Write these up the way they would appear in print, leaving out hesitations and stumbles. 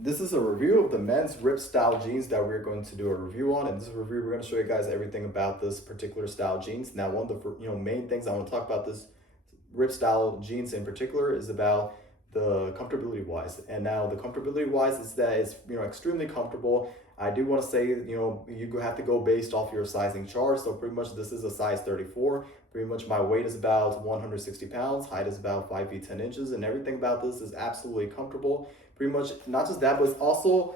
This is a review of the men's rip style jeans that we're going to do a review on. In this review, we're going to show you guys everything about this particular style jeans. Now, one of the main things I want to talk about this rip style jeans in particular is about the comfortability wise. And now the comfortability wise is that it's extremely comfortable. I do want to say you have to go based off your sizing chart. So pretty much this is a size 34. Pretty much my weight is about 160 pounds, height is about 5 feet 10 inches, and everything about this is absolutely comfortable. Pretty much not just that, but it's also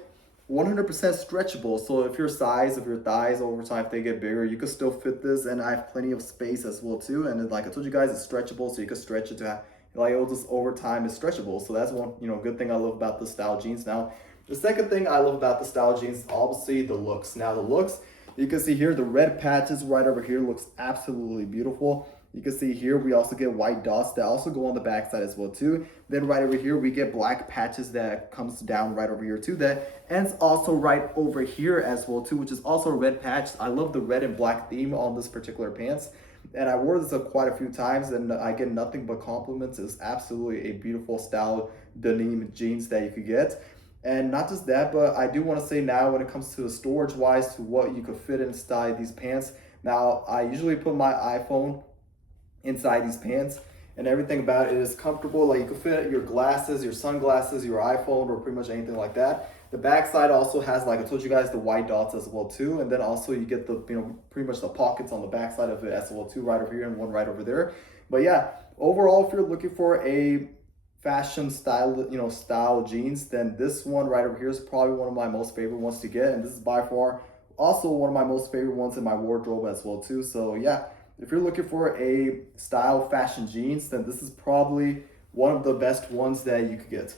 100% stretchable. So if your size of your thighs over time, if they get bigger, you could still fit this, and I have plenty of space as well too. And like I told you guys, it's stretchable, so you could stretch it to like it'll just over time is stretchable. So that's one good thing I love about the style jeans. Now the second thing I love about the style jeans is obviously the looks. Now the looks, you can see here the red patches right over here looks absolutely beautiful. You can see here we also get white dots that also go on the back side as well too. Then right over here we get black patches that comes down right over here too. That ends also right over here as well too, which is also a red patch. I love the red and black theme on this particular pants. And I wore this up quite a few times and I get nothing but compliments. It's absolutely a beautiful style denim jeans that you could get. And not just that, but I do want to say now when it comes to the storage wise to what you could fit inside these pants. Now I usually put my iPhone inside these pants, and everything about it is comfortable. Like you can fit your glasses, your sunglasses, your iPhone, or pretty much anything like that. The back side also has, like I told you guys, the white dots as well too, and then also you get the pretty much the pockets on the back side of it as well too, right over here and one right over there. But yeah, overall, if you're looking for a fashion style style jeans, then this one right over here is probably one of my most favorite ones to get, and this is by far also one of my most favorite ones in my wardrobe as well too. So yeah, if you're looking for a style fashion jeans, then this is probably one of the best ones that you could get.